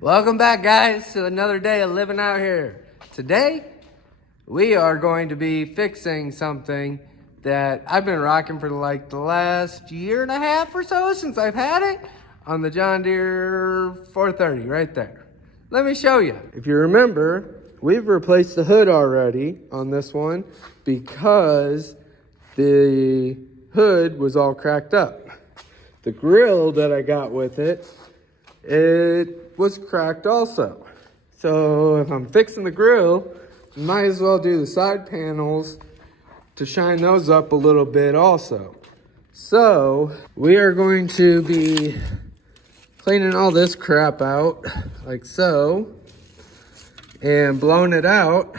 Welcome back, guys, to another day of living out here. Today, we are going to be fixing something that I've been rocking for like the last year and a half or so since I've had it on the John Deere 430 right there. Let me show you. If you remember, we've replaced the hood already on this one because the hood was all cracked up. The grill that I got with it was cracked also. So if I'm fixing the grill, might as well do the side panels to shine those up a little bit also. So we are going to be cleaning all this crap out like so and blowing it out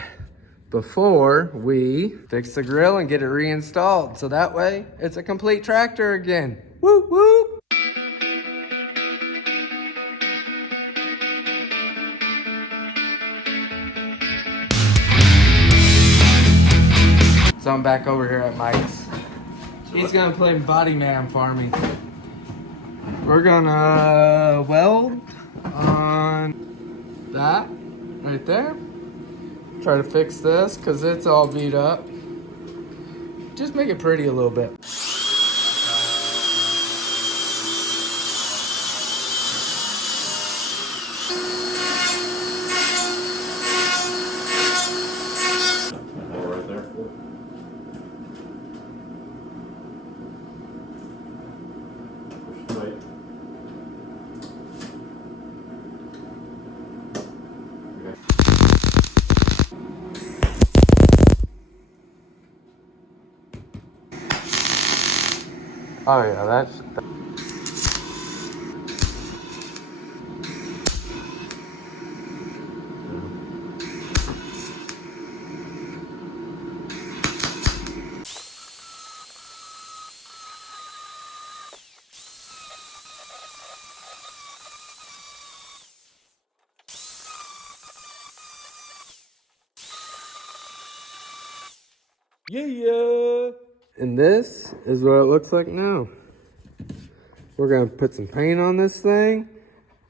before we fix the grill and get it reinstalled. So that way it's a complete tractor again. Woo woo! So I'm back over here at Mike's. He's gonna play body man for me. We're gonna weld on that right there. Try to fix this because it's all beat up. Just make it pretty a little bit. Oh yeah, that's... Yeah! And this is what it looks like now. We're gonna put some paint on this thing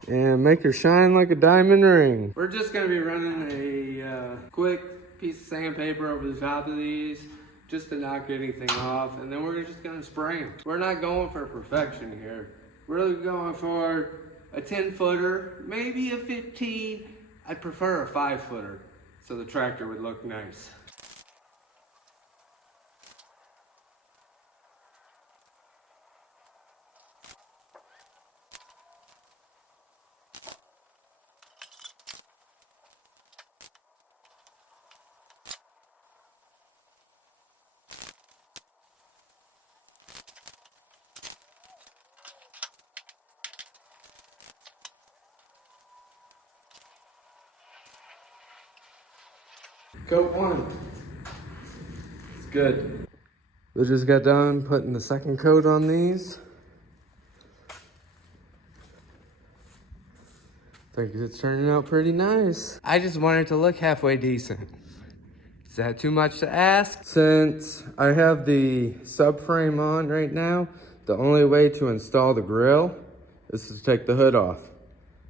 and make her shine like a diamond ring. We're just gonna be running a quick piece of sandpaper over the top of these just to knock anything off, and then we're just gonna spray them. We're not going for perfection here. We're going for a 10-footer, maybe a 15. I'd prefer a 5-footer so the tractor would look nice. Coat 1. It's good. We just got done putting the second coat on these. I think it's turning out pretty nice. I just want it to look halfway decent. Is that too much to ask? Since I have the subframe on right now, the only way to install the grill is to take the hood off.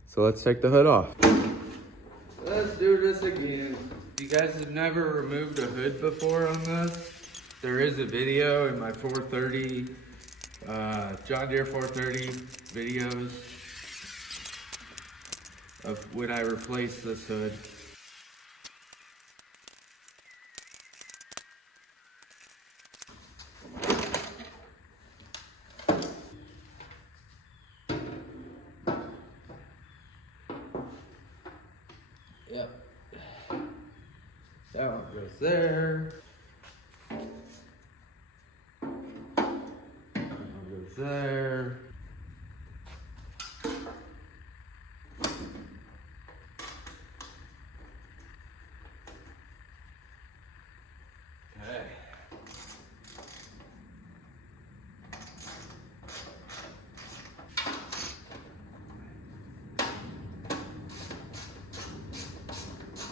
So let's take the hood off. Let's do this again. If you guys have never removed a hood before on this, there is a video in my 430, John Deere 430 videos of when I replaced this hood. Yep. That one goes there. That one goes there. Okay.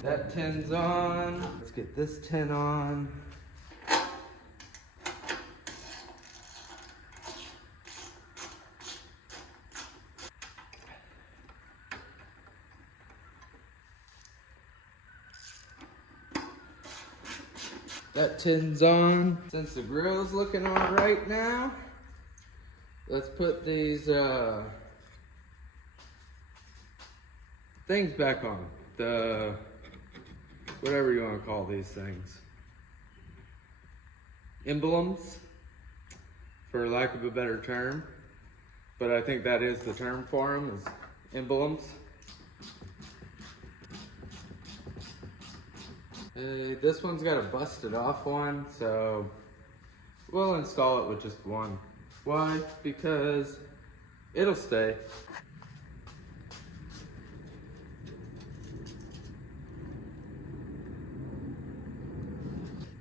That tin's on. Let's get this tin on. That tin's on. Since the grill's looking all right now, let's put these things back on. The, whatever you want to call these things. Emblems, for lack of a better term. But I think that is the term for them, is emblems. This one's got a busted off one, so we'll install it with just one. Why? Because it'll stay.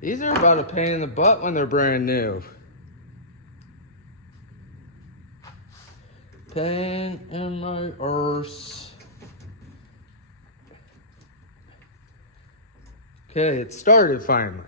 These are about a pain in the butt when they're brand new. Pain in my arse. Okay, it started finally.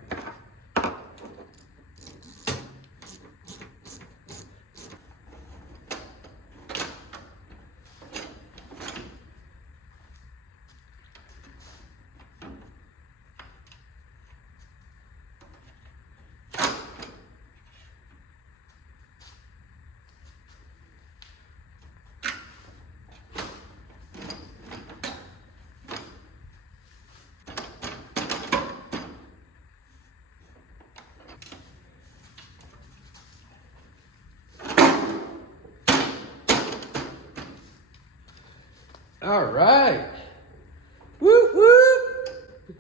All right. Whoop, whoop.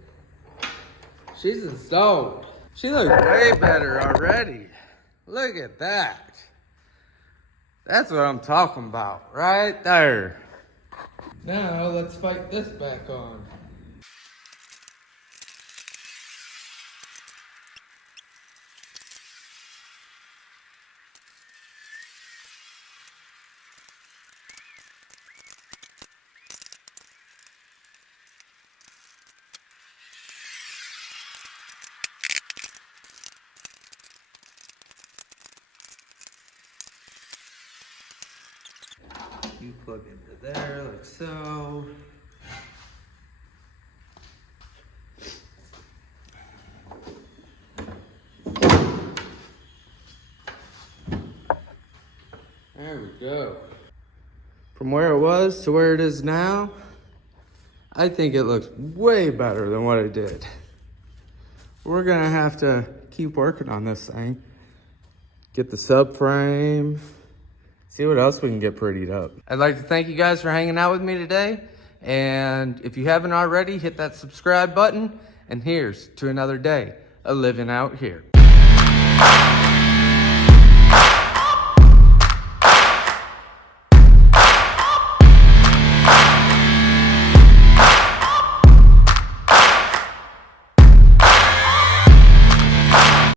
She's installed. She looks way better already. Look at that. That's what I'm talking about, right there. Now let's fight this back on. You plug into there like so. There we go. From where it was to where it is now, I think it looks way better than what it did. We're gonna have to keep working on this thing. Get the subframe. See what else we can get prettied up. I'd like to thank you guys for hanging out with me today. And if you haven't already, hit that subscribe button. And here's to another day of living out here.